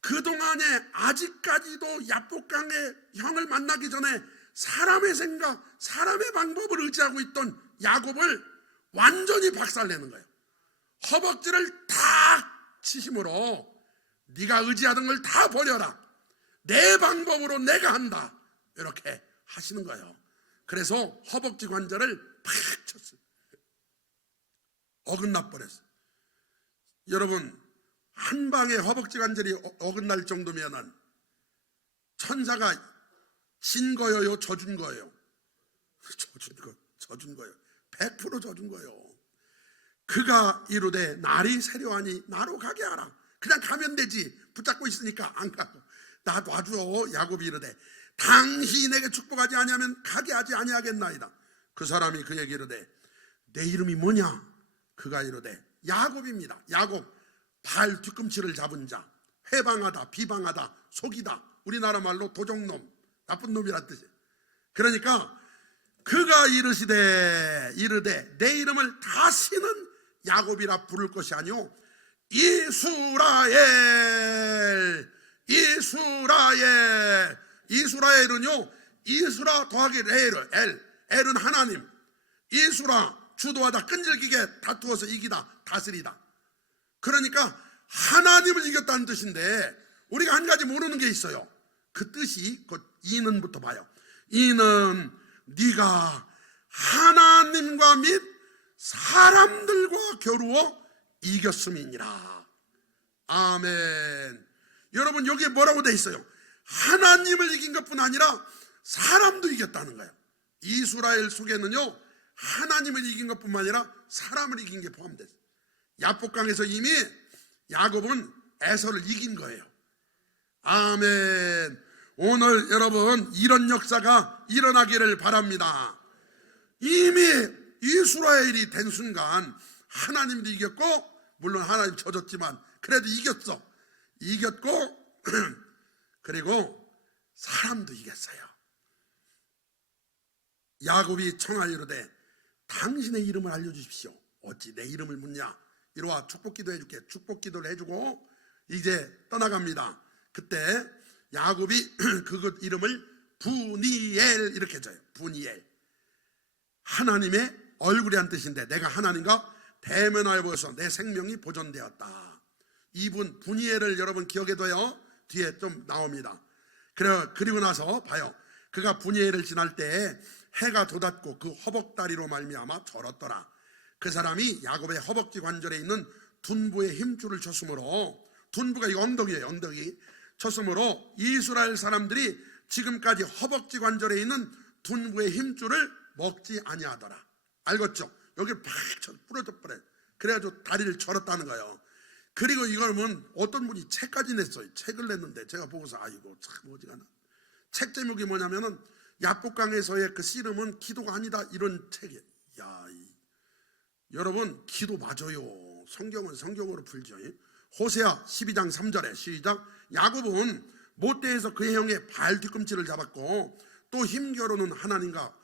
그동안에 아직까지도 야복강의 형을 만나기 전에 사람의 생각, 사람의 방법을 의지하고 있던 야곱을 완전히 박살내는 거예요. 허벅지를 탁 치심으로 네가 의지하던 걸 다 버려라, 내 방법으로 내가 한다, 이렇게 하시는 거예요. 그래서 허벅지 관절을 팍 쳤어요. 어긋나 버렸어요. 여러분, 한 방에 허벅지 관절이 어긋날 정도면은 천사가 진 거예요, 져준 거예요? 져준 거예요. 100% 져준 거예요. 그가 이르되 날이 세려하니 나로 가게 하라. 그냥 가면 되지, 붙잡고 있으니까 안 가고. 나 놔줘. 야곱이 이르되 당신이 내게 축복하지 아니하면 가게 하지 아니하겠나이다. 그 사람이 그에게 이르되 내 이름이 뭐냐? 그가 이르되 야곱입니다. 야곱, 발 뒤꿈치를 잡은 자, 회방하다, 비방하다, 속이다, 우리나라 말로 도적놈, 나쁜 놈이란 뜻이에요. 그러니까 그가 이르되 내 이름을 다시는 야곱이라 부를 것이 아니오 이스라엘은요 이스라 더하기 엘은 하나님, 이스라 주도하다 끈질기게 다투어서 이기다 다스리다. 그러니까 하나님을 이겼다는 뜻인데 우리가 한 가지 모르는 게 있어요. 그 뜻이 그 이는부터 봐요. 이는 네가 하나님과 및 사람들과 겨루어 이겼음이니라. 아멘. 여러분 여기에 뭐라고 돼 있어요? 하나님을 이긴 것뿐 아니라 사람도 이겼다는 거예요. 이스라엘 속에는요 하나님을 이긴 것뿐만 아니라 사람을 이긴 게 포함됐어요. 야복강에서 이미 야곱은 에서를 이긴 거예요. 아멘. 오늘 여러분 이런 역사가 일어나기를 바랍니다. 이미 이스라엘이 된 순간 하나님도 이겼고, 물론 하나님 져줬지만 그래도 이겼고 그리고 사람도 이겼어요. 야곱이 청하이르되 당신의 이름을 알려주십시오. 어찌 내 이름을 묻냐. 이리와 축복기도 해줄게. 축복기도를 해주고 이제 떠나갑니다. 그때 야곱이 그것 이름을 부니엘 이렇게 줘요. 부니엘. 하나님의 얼굴이란 뜻인데 내가 하나님과 대면하여 보여서 내 생명이 보존되었다. 이분 부니엘을 여러분 기억해둬요. 뒤에 좀 나옵니다. 그리고 나서 봐요. 그가 부니엘을 지날 때 해가 돋았고 그 허벅다리로 말미암아 절었더라. 그 사람이 야곱의 허벅지 관절에 있는 둔부의 힘줄을 쳤으므로, 둔부가 이 엉덩이에요. 엉덩이 쳤으므로 이스라엘 사람들이 지금까지 허벅지 관절에 있는 둔부의 힘줄을 먹지 아니하더라. 알겠죠? 여기를 팍 부러져 버려요. 그래가지고 다리를 절었다는 거예요. 그리고 이거는 어떤 분이 책까지 냈어요. 책을 냈는데 제가 보고서 아이고 참 어지간하. 책 제목이 뭐냐면은 야복강에서의 그 씨름은 기도가 아니다, 이런 책이에요. 여러분 기도 맞아요. 성경은 성경으로 풀죠. 호세아 12장 3절에 시작. 야곱은 못대에서 그의 형의 발 뒤꿈치를 잡았고 또 힘으로는 하나님과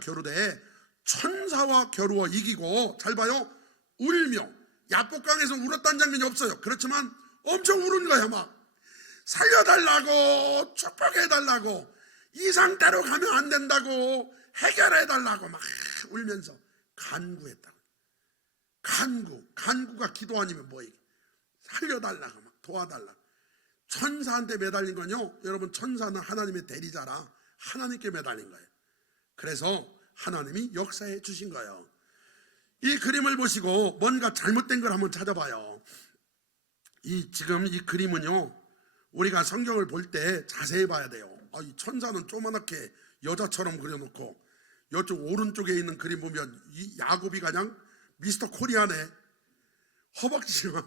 겨루되 천사와 겨루어 이기고, 잘 봐요, 울며. 야복강에서 울었다는 장면이 없어요. 그렇지만 엄청 우는 거야. 막 살려달라고, 축복해달라고, 이 상태로 가면 안 된다고, 해결해달라고 막 울면서 간구했다고. 간구가 기도 아니면 뭐예요? 살려달라고, 막 도와달라고. 천사한테 매달린 건요, 여러분 천사는 하나님의 대리자라 하나님께 매달린 거예요. 그래서 하나님이 역사해 주신 거예요. 이 그림을 보시고 뭔가 잘못된 걸 한번 찾아봐요. 지금 이 그림은요, 우리가 성경을 볼 때 자세히 봐야 돼요. 이 천사는 조그맣게 여자처럼 그려놓고 이쪽 오른쪽에 있는 그림 보면 이 야곱이 그냥 미스터 코리아네. 허벅지만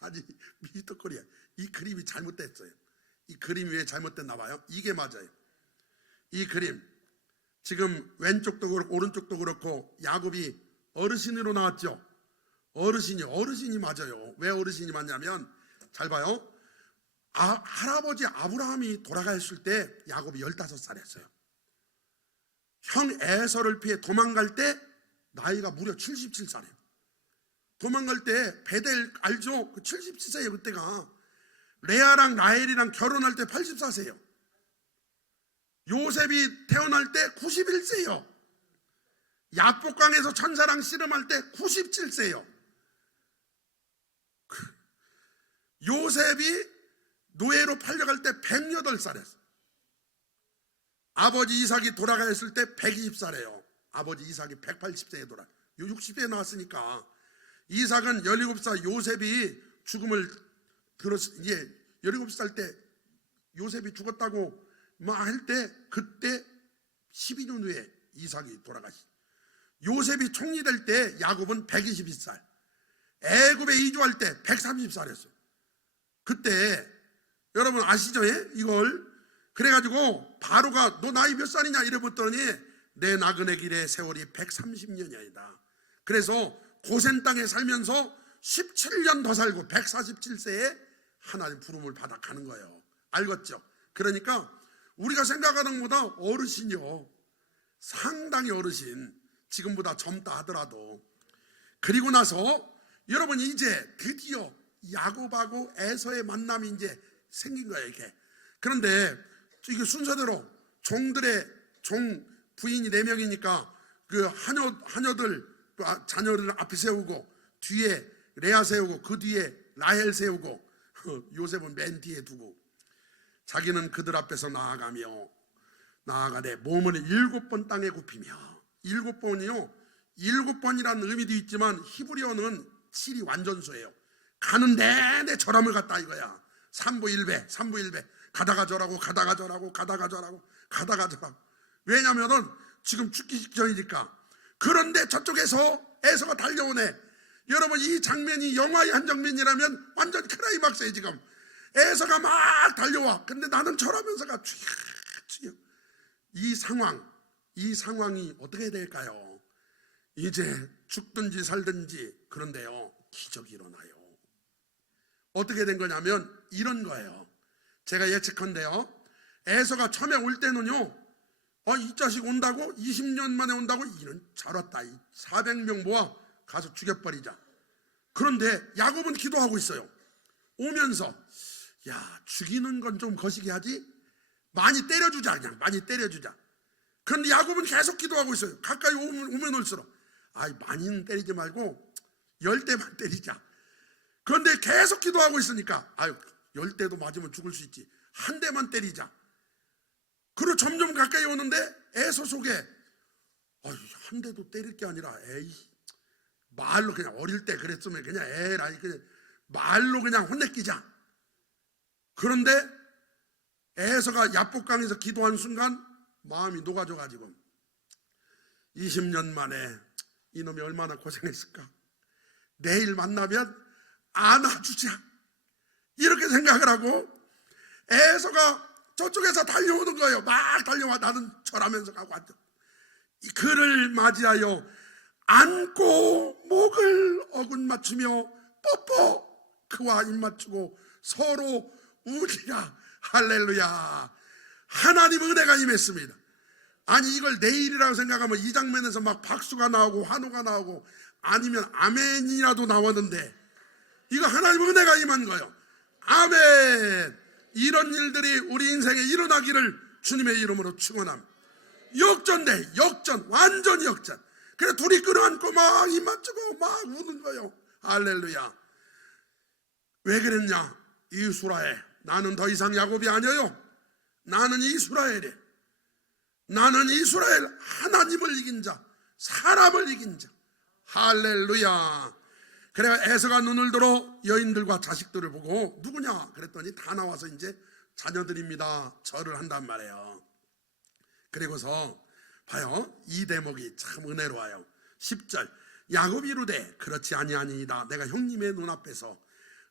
아니 미스터 코리아. 이 그림이 잘못됐어요. 이 그림이 왜 잘못됐나 봐요. 이게 맞아요. 이 그림 지금 왼쪽도 그렇고 오른쪽도 그렇고 야곱이 어르신으로 나왔죠. 어르신이 맞아요. 왜 어르신이 맞냐면, 잘 봐요. 할아버지 아브라함이 돌아가셨을 때 야곱이 15살이었어요. 형 에서를 피해 도망갈 때 나이가 무려 77살이에요. 도망갈 때 베델 알죠? 77세예요. 그때가 레아랑 라헬이랑 결혼할 때 84세예요. 요셉이 태어날 때 91세예요. 야복강에서 천사랑 씨름할 때 97세예요. 요셉이 노예로 팔려갈 때 108살이었어요. 아버지 이삭이 돌아가셨을 때 120살이에요. 아버지 이삭이 180세에 60세에 나왔으니까 이삭은 17살 요셉이 죽음을 이제 17살 때 요셉이 죽었다고 막 할 때, 그때 12년 후에 이삭이 돌아가시. 요셉이 총리 될 때 야곱은 122살, 애굽에 이주할 때 130살이었어요. 그때 여러분 아시죠? 이걸 그래가지고 바로가 너 나이 몇 살이냐 이래봤더니 내 나그네 길의 세월이 130년이다. 그래서 고센 땅에 살면서 17년 더 살고 147세에 하나님 부름을 받아 가는 거예요. 알겠죠? 그러니까 우리가 생각하는 것보다 어르신이요, 상당히 어르신, 지금보다 젊다 하더라도. 그리고 나서 여러분 이제 드디어 야곱하고 에서의 만남이 이제 생긴 거예요, 이게. 그런데 이게 순서대로 종 부인이 4명이니까 그 하녀들 자녀를 앞에 세우고 뒤에 레아 세우고 그 뒤에 라헬 세우고 요셉은 맨 뒤에 두고 자기는 그들 앞에서 나아가되 몸을 7번 땅에 굽히며, 7번이요 7번이라는 의미도 있지만 히브리어는 7이 완전수예요. 가는 내내 절함을 갔다 이거야. 3부 1배 가다가 절하고 가다가 절하고 가다가 절하고 가다가 절하고. 왜냐면은 지금 죽기 직전이니까. 그런데 저쪽에서 에서가 달려오네. 여러분 이 장면이 영화의 한 장면이라면 완전 클라이막스에 지금 에서가 막 달려와. 근데 나는 절하면서가 주여. 이 상황이 어떻게 될까요? 이제 죽든지 살든지. 그런데요 기적이 일어나요. 어떻게 된 거냐면 이런 거예요. 제가 예측한데요, 에서가 처음에 올 때는요, 이 자식 온다고? 20년 만에 온다고? 이는 잘 왔다. 400명 모아 가서 죽여버리자. 그런데 야곱은 기도하고 있어요. 오면서 죽이는 건 좀 거시기 하지, 많이 때려주자. 그냥 많이 때려주자. 그런데 야곱은 계속 기도하고 있어요. 가까이 오면 올수록 많이는 때리지 말고 10대만 때리자. 그런데 계속 기도하고 있으니까 10대도 맞으면 죽을 수 있지, 한 대만 때리자. 그리고 점점 가까이 오는데 에서 속에 한 대도 때릴 게 아니라 말로 그냥 어릴 때 그랬으면 그냥 그냥 말로 그냥 혼내키자. 그런데 에서가 야복강에서 기도한 순간 마음이 녹아져가지고 20년 만에 이놈이 얼마나 고생했을까, 내일 만나면 안아주자, 이렇게 생각을 하고 에서가 저쪽에서 달려오는 거예요. 막 달려와. 나는 절하면서 가고 앉아. 그를 맞이하여 안고 목을 어긋 맞추며 뽀뽀 그와 입 맞추고 서로 우리가 할렐루야. 하나님 은혜가 임했습니다. 아니 이걸 내일이라고 생각하면 이 장면에서 막 박수가 나오고 환호가 나오고 아니면 아멘이라도 나왔는데, 이거 하나님 은혜가 임한 거예요. 아멘. 이런 일들이 우리 인생에 일어나기를 주님의 이름으로 축원합니다. 역전, 완전히 역전. 그래 둘이 끌어안고 막 입 맞추고 막 우는 거예요. 할렐루야. 왜 그랬냐? 이스라엘, 나는 더 이상 야곱이 아니에요. 나는 이스라엘이에요. 나는 이스라엘, 하나님을 이긴 자, 사람을 이긴 자. 할렐루야. 그래 에서가 눈을 들어 여인들과 자식들을 보고 누구냐 그랬더니 다 나와서 이제 자녀들입니다. 절을 한단 말이에요. 그리고서 봐요, 이 대목이 참 은혜로워요. 10절 야곱이 이르되 그렇지 아니하니이다. 내가 형님의 눈앞에서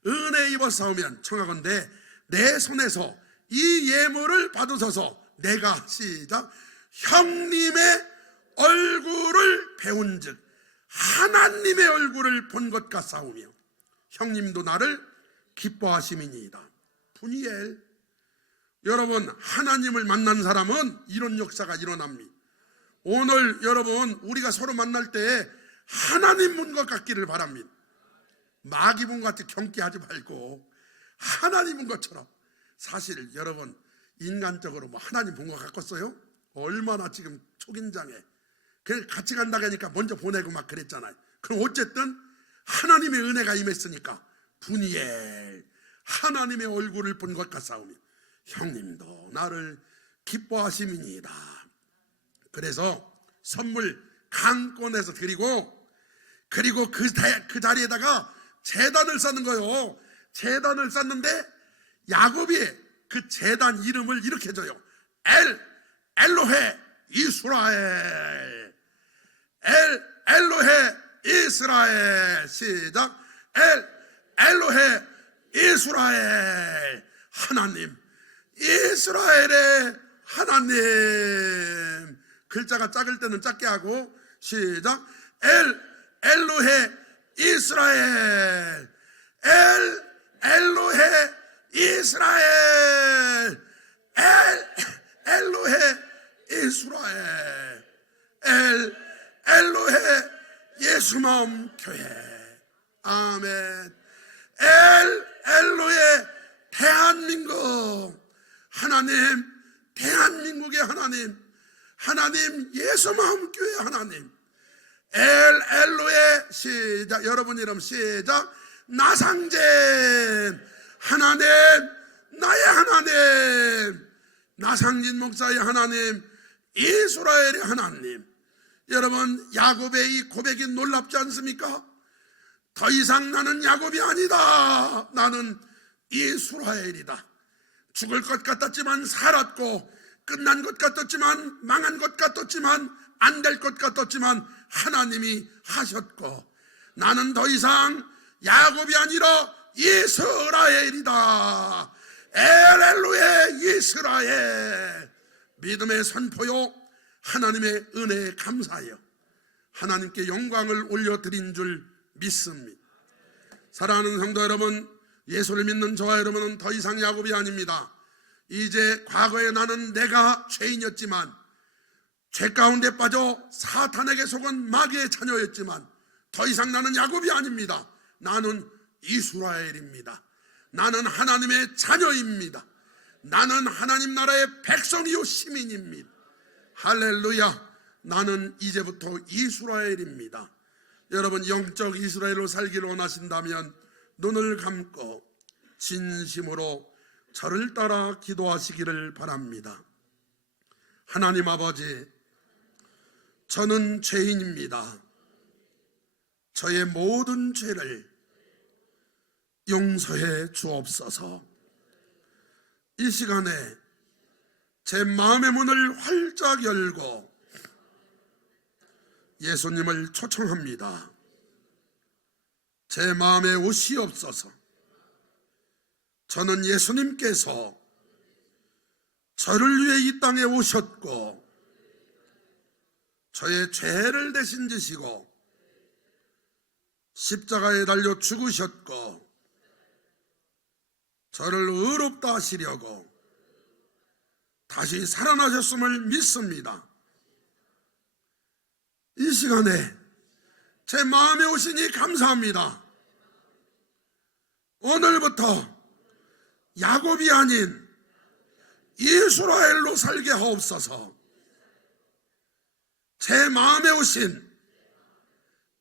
은혜 입어 싸우면 청하건대 내 손에서 이 예물을 받으소서. 내가 시작 형님의 얼굴을 배운즉 하나님의 얼굴을 본 것 같사오며 형님도 나를 기뻐하심이니이다. 푸니엘. 여러분 하나님을 만난 사람은 이런 역사가 일어납니다. 오늘 여러분 우리가 서로 만날 때 하나님 본 것 같기를 바랍니다. 마귀 본 것 같이 경계하지 말고 하나님 본 것처럼. 사실 여러분 인간적으로 하나님 본 것 같겠어요? 얼마나 지금 초긴장해. 그래서 같이 간다고 하니까 먼저 보내고 막 그랬잖아요. 그럼 어쨌든 하나님의 은혜가 임했으니까 분이엘 하나님의 얼굴을 본 것 같사오며 형님도 나를 기뻐하심이니이다. 그래서 선물 강권에서 드리고, 그리고 그 자리에다가 제단을 쌓는 거예요. 제단을 쌓는데 야곱이 그 제단 이름을 이렇게 줘요. 엘로헤 이스라엘. 엘로헤 이스라엘. 시작. 엘로헤 이스라엘. 하나님, 이스라엘의 하나님. 글자가 작을 때는 작게 하고 시작. 엘로헤 이스라엘. 엘로헤 이스라엘. 마음교회. 아멘. 엘로의 대한민국 하나님, 대한민국의 하나님, 하나님 예수 마음교회 하나님, 엘로의 시작, 여러분 이름 시작, 나상젠 하나님, 나의 하나님, 나상진 목사의 하나님, 이스라엘의 하나님. 여러분, 야곱의 이 고백이 놀랍지 않습니까? 더 이상 나는 야곱이 아니다. 나는 이스라엘이다. 죽을 것 같았지만 살았고, 끝난 것 같았지만, 망한 것 같았지만, 안 될 것 같았지만 하나님이 하셨고, 나는 더 이상 야곱이 아니라 이스라엘이다. 엘로의 이스라엘. 믿음의 선포요, 하나님의 은혜에 감사하여 하나님께 영광을 올려드린 줄 믿습니다. 사랑하는 성도 여러분, 예수를 믿는 저와 여러분은 더 이상 야곱이 아닙니다. 이제 과거에 나는 내가 죄인이었지만, 죄 가운데 빠져 사탄에게 속은 마귀의 자녀였지만, 더 이상 나는 야곱이 아닙니다. 나는 이스라엘입니다. 나는 하나님의 자녀입니다. 나는 하나님 나라의 백성이요 시민입니다. 할렐루야. 나는 이제부터 이스라엘입니다. 여러분, 영적 이스라엘로 살기를 원하신다면 눈을 감고 진심으로 저를 따라 기도하시기를 바랍니다. 하나님 아버지, 저는 죄인입니다. 저의 모든 죄를 용서해 주옵소서. 이 시간에 제 마음의 문을 활짝 열고 예수님을 초청합니다. 제 마음에 오시옵소서. 저는 예수님께서 저를 위해 이 땅에 오셨고, 저의 죄를 대신 지시고 십자가에 달려 죽으셨고, 저를 의롭다 하시려고 다시 살아나셨음을 믿습니다. 이 시간에 제 마음에 오시니 감사합니다. 오늘부터 야곱이 아닌 이스라엘로 살게 하옵소서. 제 마음에 오신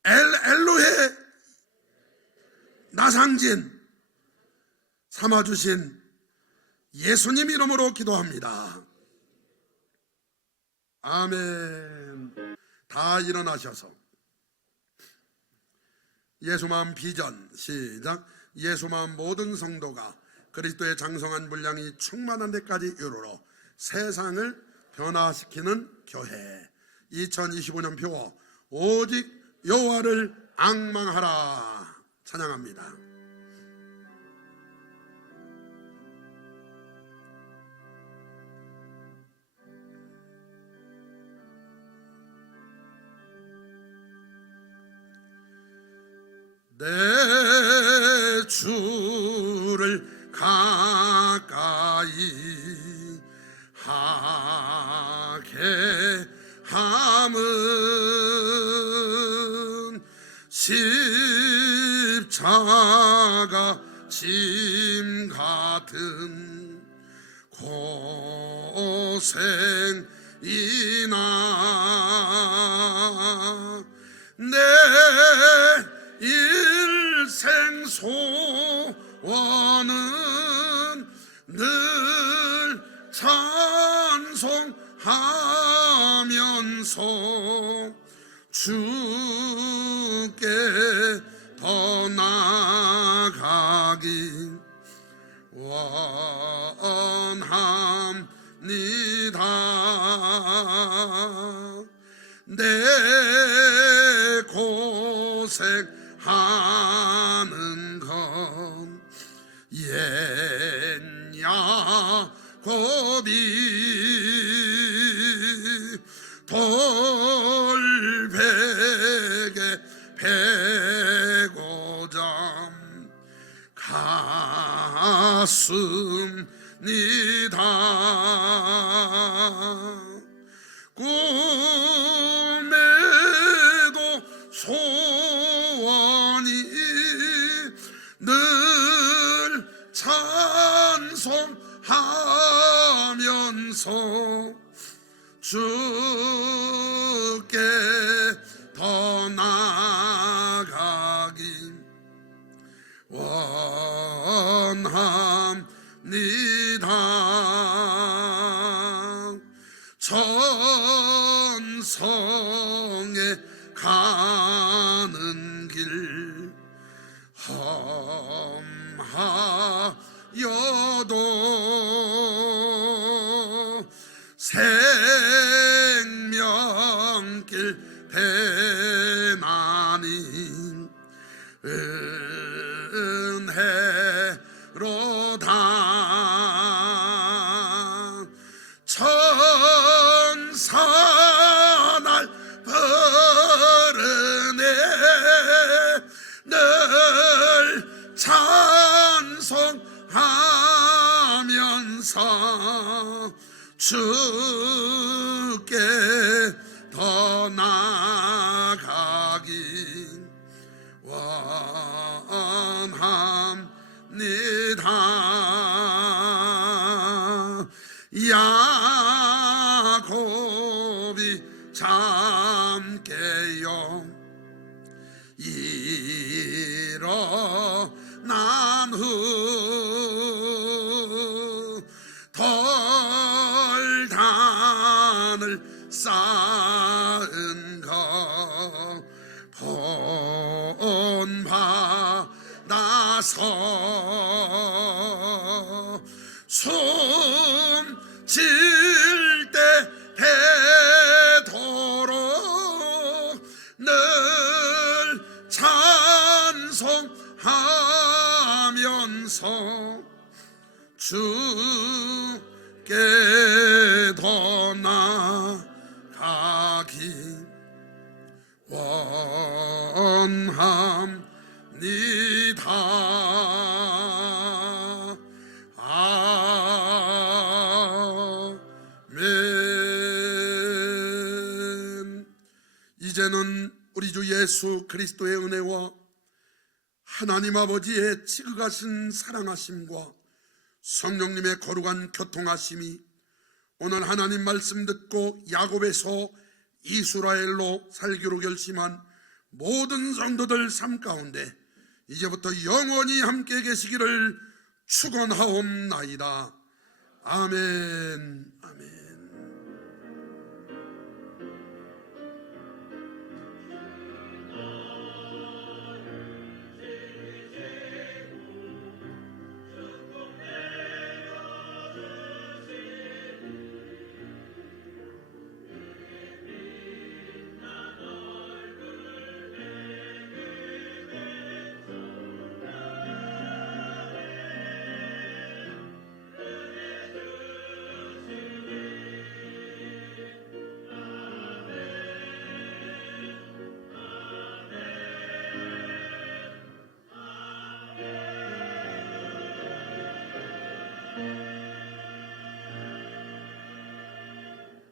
엘로의 나상진 삼아주신 예수님 이름으로 기도합니다. 아멘. 다 일어나셔서 예수마음 비전 시작. 예수마음 모든 성도가 그리스도의 장성한 분량이 충만한 데까지 이르러 세상을 변화시키는 교회. 2025년 표 오직 여호와를 앙망하라. 찬양합니다. 내 주를 가까이 하게 함은 십자가 짐 같은 고생이나 내 일생 소원은 늘 찬송하면서 주께 더 나아가기 원합니다. 내 고생하는 건 옛 야곱이 돌베개 베고자 갔습니다. 꿈에도 찬송하면서 주께 더 나아가기 원합니다. 천성에 가는 길 험하여도 생명길 배나니 은혜로다. 천사 날 부르네 늘 찬송하면서 주께 더 나아가기 원합니다. 야곱이 잠깨요 일어난 후 돌단을 쌓은 거 본받아서 숨질 때 되도록 늘 찬송하면서 주께 더 나아가기 원합니다. 아멘. 이제는 우리 주 예수 그리스도의 은혜와 하나님 아버지의 지극하신 사랑하심과 성령님의 거룩한 교통하심이 오늘 하나님 말씀 듣고 야곱에서 이스라엘로 살기로 결심한 모든 성도들 삶 가운데 이제부터 영원히 함께 계시기를 축원하옵나이다. 아멘. 아멘.